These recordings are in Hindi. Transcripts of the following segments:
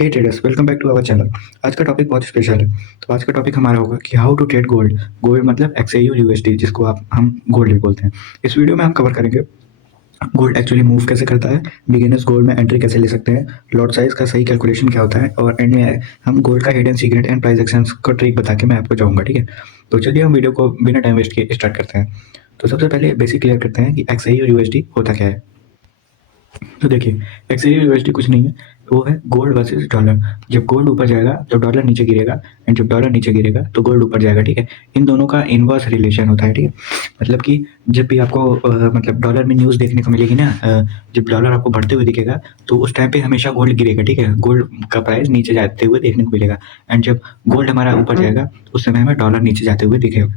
Hey traders, welcome back to our channel. आज का टॉपिक बहुत स्पेशल है। तो आज का टॉपिक हमारा होगा कि how to trade gold. Gold मतलब एक्सआईयू यूएसडी, जिसको हम गोल्ड भी बोलते हैं। इस वीडियो में हम कवर करेंगे गोल्ड एक्चुअली मूव कैसे करता है, बिगिनर्स गोल्ड में एंट्री कैसे ले सकते हैं, लॉट साइज का सही कैलकुलेशन क्या होता है, और एंड में हम गोल्ड का hidden secret and price action को ट्रिक बता के मैं आपको जाऊंगा। ठीक है, तो चलिए हम वीडियो को बिना टाइम वेस्ट किए स्टार्ट करते हैं। तो सबसे पहले बेसिक क्लियर करते हैं कि एक्सआईयू यूएसडी होता क्या है। तो देखिए, एक्सचेंज यूएसडी कुछ नहीं है, वो है गोल्ड वर्सेस डॉलर। जब गोल्ड ऊपर जाएगा तो डॉलर नीचे गिरेगा, एंड जब डॉलर नीचे गिरेगा तो गोल्ड ऊपर जाएगा। ठीक है, इन दोनों का इनवर्स रिलेशन होता है। ठीक है, मतलब कि जब भी आपको मतलब डॉलर में न्यूज़ देखने को मिलेगी ना, जब डॉलर आपको बढ़ते हुए दिखेगा तो उस टाइम पे हमेशा गोल्ड गिरेगा। ठीक है, गोल्ड का प्राइस नीचे जाते हुए देखने को मिलेगा, एंड जब गोल्ड हमारा ऊपर जाएगा उस समय हमें डॉलर नीचे जाते हुए दिखेगा।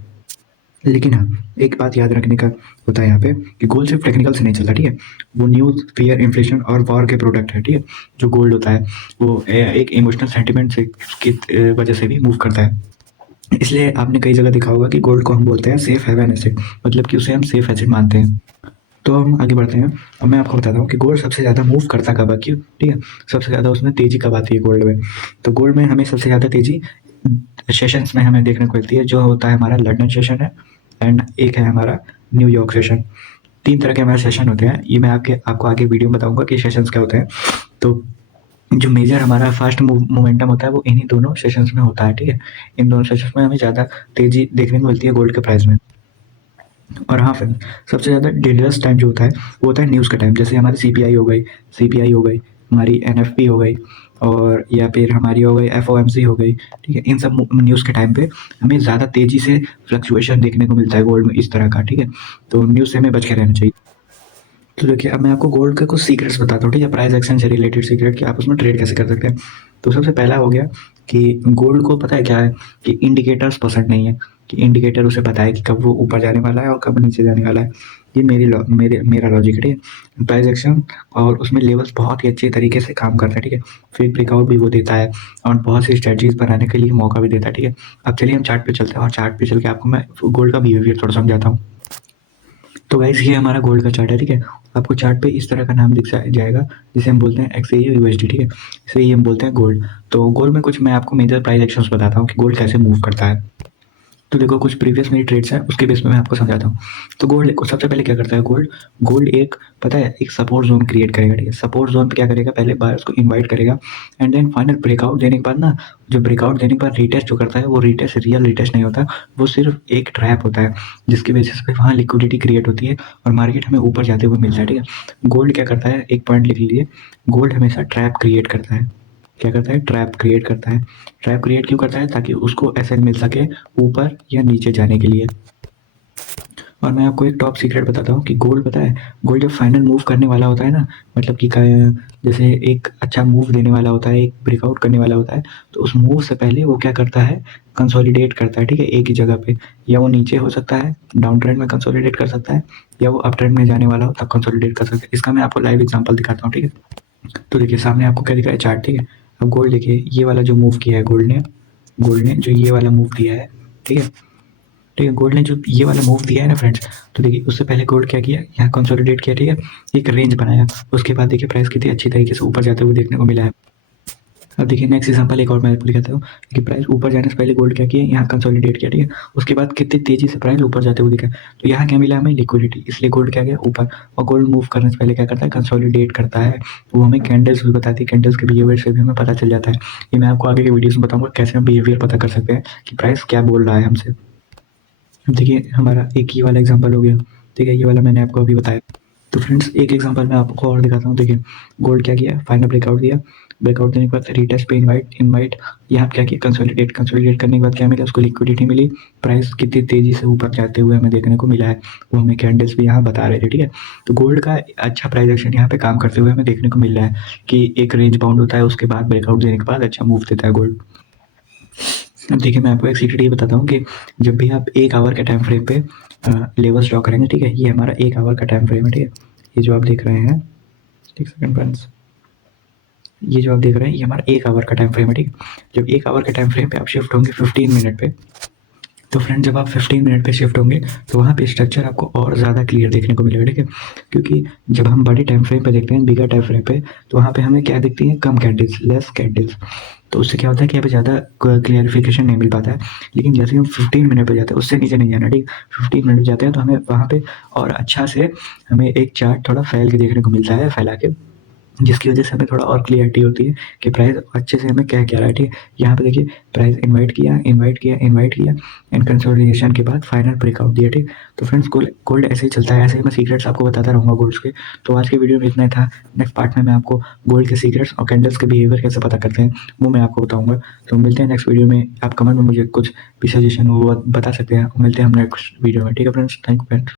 लेकिन हाँ, एक बात याद रखने का होता है यहाँ पे कि गोल्ड सिर्फ टेक्निकल से नहीं चलता। ठीक है, वो न्यूज़, फियर, इन्फ्लेशन और वॉर के प्रोडक्ट है। ठीक है, जो गोल्ड होता है वो एक इमोशनल सेंटिमेंट से की वजह से भी मूव करता है। इसलिए आपने कई जगह देखा होगा कि गोल्ड को हम बोलते हैं सेफ हेवन एसेट, मतलब कि उसे हम सेफ एसेट मानते हैं। तो हम आगे बढ़ते हैं। अब मैं आपको बताता हूँ कि गोल्ड सबसे ज़्यादा मूव करता कब है, क्यों। ठीक है, सबसे ज़्यादा उसमें तेज़ी कब आती है गोल्ड में। तो गोल्ड में हमें सबसे ज़्यादा तेज़ी सेशंस में हमें देखने को मिलती है, जो होता है हमारा लंदन सेशन है, एंड एक है हमारा न्यूयॉर्क सेशन। तीन तरह के हमारे सेशन होते हैं, ये मैं आपको आगे वीडियो में बताऊंगा कि सेशंस क्या होते हैं। तो जो मेजर हमारा फास्ट मोमेंटम होता है वो इन्हीं दोनों सेशंस में होता है। ठीक है, इन दोनों सेशंस में हमें ज़्यादा तेज़ी देखने को मिलती है गोल्ड के प्राइस में। और हाँ फ्रेंड, सबसे ज़्यादा डेंजरस टाइम जो होता है वो होता है न्यूज़ का टाइम। जैसे हमारी सीपीआई हो गई, हमारी एनएफपी हो गई, और या फिर हमारी हो गई एफओएमसी हो गई। ठीक है, इन सब न्यूज़ के टाइम पे हमें ज़्यादा तेज़ी से फ्लक्चुएशन देखने को मिलता है गोल्ड में, इस तरह का। ठीक है, तो न्यूज़ से हमें बच के रहना चाहिए। तो देखिए, अब मैं आपको गोल्ड के कुछ सीक्रेट्स बताता हूँ। ठीक है, प्राइस एक्शन से रिलेटेड सीक्रेट कि आप उसमें ट्रेड कैसे कर सकते हैं। तो सबसे पहला हो गया कि गोल्ड को पता है क्या है कि इंडिकेटर्स पसंद नहीं है, कि इंडिकेटर उसे पता है कि कब वो ऊपर जाने वाला है और कब नीचे जाने वाला है। ये मेरा लॉजिक है। ठीक है, प्राइस एक्शन और उसमें लेवल्स बहुत ही अच्छे तरीके से काम करता है। ठीक है, फिर ब्रेकआउट भी वो देता है और बहुत सी स्ट्रेटजीज बनाने के लिए मौका भी देता है। ठीक है, अब चलिए हम चार्ट पे चलते हैं और चार्ट पे चल के आपको मैं गोल्ड का बिहेवियर थोड़ा समझाता हूँ। तो गाइस, ये हमारा गोल्ड का चार्ट है। ठीक है, आपको चार्ट पे इस तरह का नाम दिख जाएगा, जिसे हम बोलते हैं एक्सएयू यूएसडी। ठीक है, इसे ही हम बोलते हैं गोल्ड। तो गोल्ड में कुछ मैं आपको मेजर प्राइस एक्शंस बताता हूँ कि गोल्ड कैसे मूव करता है। तो देखो, कुछ प्रीवियस मेरी ट्रेड्स हैं, उसके बेस पे मैं आपको समझाता हूँ। तो गोल्ड को सबसे पहले क्या करता है, गोल्ड गोल्ड एक पता है एक सपोर्ट जोन क्रिएट करेगा। ठीक है, सपोर्ट जोन पे क्या करेगा, पहले बायर्स को इनवाइट करेगा, एंड देन फाइनल ब्रेकआउट देने के बाद ना, जो ब्रेकआउट देने के बाद रिटेस्ट जो करता है, वो रिटेस्ट रियल रिटेस्ट नहीं होता, वो सिर्फ एक ट्रैप होता है, जिसकी बेसिस पे वहाँ लिक्विडिटी क्रिएट होती है और मार्केट हमें ऊपर जाते हुए मिलता है। ठीक है, गोल्ड क्या करता है, एक पॉइंट लिख लीजिए, गोल्ड हमेशा ट्रैप क्रिएट करता है। क्या करता है, ट्रैप क्रिएट करता है। ट्रैप क्रिएट क्यों करता है, ताकि उसको एसएल मिल सके ऊपर या नीचे जाने के लिए। और मैं आपको एक टॉप सीक्रेट बताता हूँ कि गोल्ड पता है, गोल्ड जब फाइनल मूव करने वाला होता है ना, मतलब कि जैसे एक अच्छा मूव देने वाला होता है, एक ब्रेकआउट करने वाला होता है, तो उस मूव से पहले वो क्या करता है, कंसोलिडेट करता है। ठीक है, एक ही जगह पे, या वो नीचे हो सकता है डाउन ट्रेंड में कंसोलिडेट कर सकता है, या वो अप ट्रेंड में जाने वाला हो तब कंसोलिडेट कर सकता है। इसका मैं आपको लाइव एग्जांपल दिखाता हूँ। ठीक है, तो देखिए सामने आपको क्या दिख रहा है, चार्ट। ठीक है, अब गोल्ड देखिए, ये वाला जो मूव किया है गोल्ड ने जो ये वाला मूव दिया है। ठीक है, ठीक है, गोल्ड ने जो ये वाला मूव दिया है ना फ्रेंड्स, तो देखिए उससे पहले गोल्ड क्या किया, यहाँ कंसोलिडेट किया। ठीक है, एक रेंज बनाया, उसके बाद देखिए प्राइस कितनी अच्छी तरीके से ऊपर जाते हुए देखने को मिला है। अब देखिए नेक्स्ट एग्जांपल एक और मैं आपको दिखाता हूँ कि प्राइस ऊपर जाने से पहले गोल्ड क्या किया, यहाँ कंसोलिडेट किया। ठीक है, उसके बाद कितनी तेजी से प्राइस ऊपर जाते हुए दिखा, तो यहाँ क्या मिला हमें, लिक्विडिटी, इसलिए गोल्ड क्या गया ऊपर। और गोल्ड मूव करने से पहले क्या करता है, कंसोलिडेट करता है। वो हमें कैंडल्स भी बताती है, कैंडल्स के बिहेवियर से भी हमें पता चल जाता है। ये मैं आपको आगे के वीडियोस में बताऊंगा कैसे हम बिहेवियर पता कर सकते हैं कि प्राइस क्या बोल रहा है हमसे। अब देखिए हमारा एक ये वाला एग्जांपल हो गया। ठीक है, ये वाला मैंने आपको अभी बताया। तो फ्रेंड्स एक एग्जांपल मैं आपको और दिखाता हूँ। देखिए गोल्ड क्या किया, फाइनल ब्रेकआउट दिया, ब्रेकआउट देने के बाद रिटेस्ट पे इनवाइट यहाँ क्या किया, कंसोलिडेट करने के बाद क्या मिला, उसको लिक्विडिटी मिली, प्राइस कितनी तेजी से ऊपर जाते हुए हमें देखने को मिला है, वो हमें कैंडल्स भी यहाँ बता रहे थे। ठीक है, तो गोल्ड का अच्छा प्राइस एक्शन यहाँ पे काम करते हुए हमें देखने को मिल रहा है कि एक रेंज बाउंड होता है, उसके बाद ब्रेकआउट देने के बाद अच्छा मूव देता है गोल्ड। अब देखिए मैं आपको एक सीक्रेट ये बताता हूँ कि जब भी आप 1 आवर के टाइम फ्रेम पे लेवल्स ड्रॉ करेंगे, ठीक है, ये हमारा 1 आवर का टाइम फ्रेम है। ठीक है, ये जो आप देख रहे हैं, एक सेकंड फ्रेंड्स, ये जो आप देख रहे हैं ये हमारा 1 आवर का टाइम फ्रेम है। ठीक है, जब 1 आवर के टाइम फ्रेम पे आप शिफ्ट होंगे 15 मिनट पे, तो फ्रेंड जब आप 15 मिनट पे शिफ्ट होंगे तो वहाँ पे स्ट्रक्चर आपको और ज़्यादा क्लियर देखने को मिलेगा, ठीक है? क्योंकि जब हम बड़े टाइम फ्रेम पे देखते हैं, बिगर टाइम फ्रेम पे, तो वहाँ पे हमें क्या दिखती है, कम कैंडल्स, लेस कैंडल्स। तो उससे क्या होता है कि यहाँ पे ज़्यादा क्लियरिफिकेशन नहीं मिल पाता है। लेकिन जैसे हम 15 मिनट पे जाते हैं, उससे नीचे नहीं जाना, ठीक? 15 मिनट जाते हैं तो हमें वहाँ पे और अच्छा से हमें एक चार्ट थोड़ा फैल के देखने को मिलता है, फैला के, जिसकी वजह से हमें थोड़ा और क्लियरिटी होती है कि प्राइस अच्छे से हमें क्या कह रहा है, ठीक है? यहाँ पे देखिए, प्राइस इनवाइट किया, इनवाइट किया, इनवाइट किया, एंड कंसोलिडेशन के बाद फाइनल ब्रेकआउट दिया, ठीक? तो फ्रेंड्स गोल्ड गोल्ड ऐसे ही चलता है, ऐसे ही मैं सीक्रेट्स आपको बताता रहूँगा गोल्ड्स के। तो आज के वीडियो में इतना ही था। नेक्स्ट पार्ट में मैं आपको गोल्ड के सीक्रेट्स और कैंडल्स के बिहेवियर कैसे पता करते हैं, वो मैं आपको बताऊँगा। तो मिलते हैं नेक्स्ट वीडियो में। आप कमेंट में मुझे कुछ भी सजेशन हो वो बता सकते हैं। मिलते हैं हम नेक्स्ट वीडियो में, ठीक है फ्रेंड्स? Thank you friends.